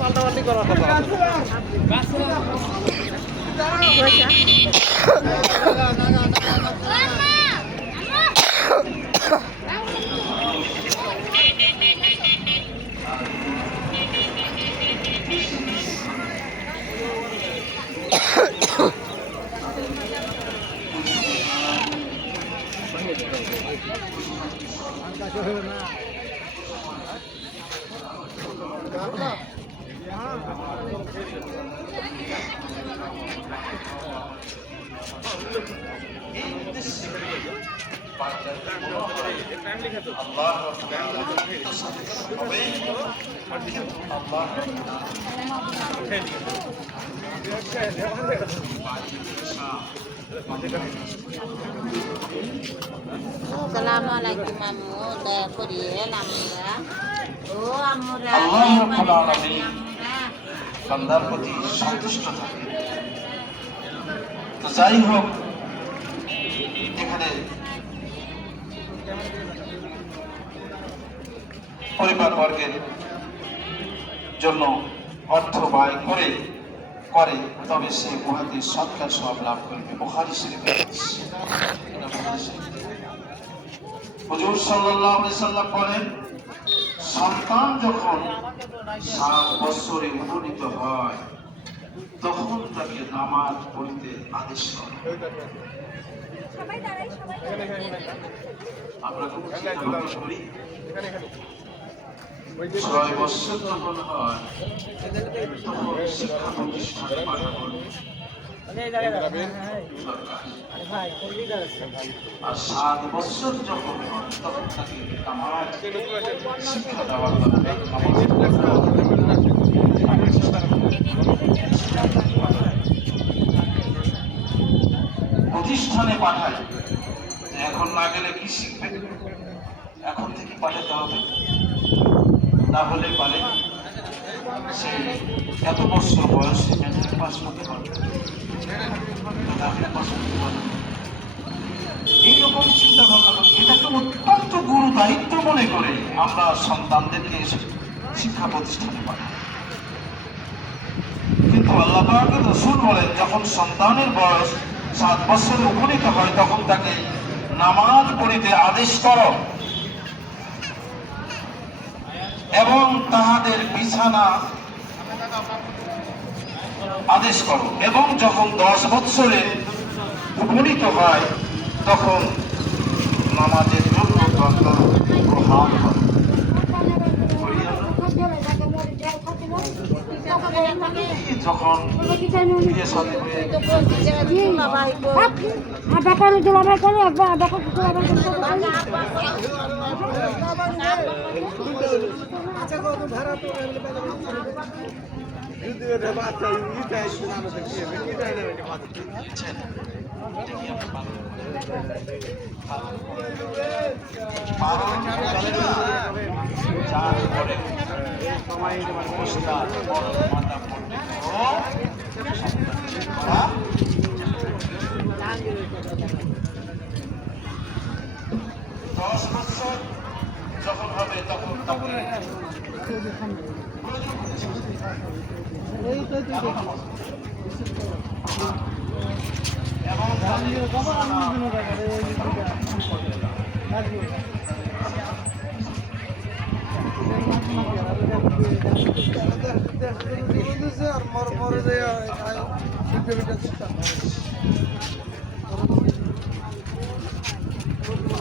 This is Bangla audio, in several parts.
পাল্টাপাল্টি করার কথা। Assalamualaikum amu, daya kuriel amura. Oh amura. আল্লাহ রাব্বুল আলামিন বান্দার প্রতি সন্তুষ্ট থাকে। তো যাই হোক, এখানে পরিবার বর্গের জন্য অর্থ ব্যয় করে তবে সে উহাতে সৎকার সওয়াব লাভ করবে। বুখারী শরীফের হাদিস। হুজুর সাল্লাল্লাহু আলাইহি সাল্লাম বলেন, সন্তান যখন 7 বছরে উপনীত হয় তখন তাকে নামাজ পড়তে আদেশ করে। আমরা খুব চিন্তা করি, 6 বছর যখন হয় তখন শিক্ষা প্রতিষ্ঠানে পাঠানো আর 7 বছর যখন হয় তখন তাকে নামাজ শিক্ষা দেওয়া প্রতিষ্ঠানে পাঠায়। এখন না গেলে কি শিখবে? এখন থেকে পাঠাতে হবে, তাহলে পারে সে এত বছর বয়সে মেট্রিক পাস করতে পারবে। এইরকম চিন্তা ভাবনা করি, এটাকে অত্যন্ত গুরু দায়িত্ব মনে করে আমরা সন্তানদেরকে শিক্ষা প্রতিষ্ঠানে পাঠাই। কিন্তু আল্লাহ পাকের রাসূল বলেন, যখন সন্তানের বয়স 7 বছরে উপনীত হয় তখন তাকে নামাজ পড়িতে আদেশ করো এবং তাহাদের বিছানা আদেশ করো, এবং যখন 10 বছরে উপনীত হয় তখন নামাজের জন্য প্রহার করে। যখন বিয়ে শাদী হয়ে যখন হবে তখন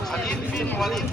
খালিদ বিন ওয়ালিদ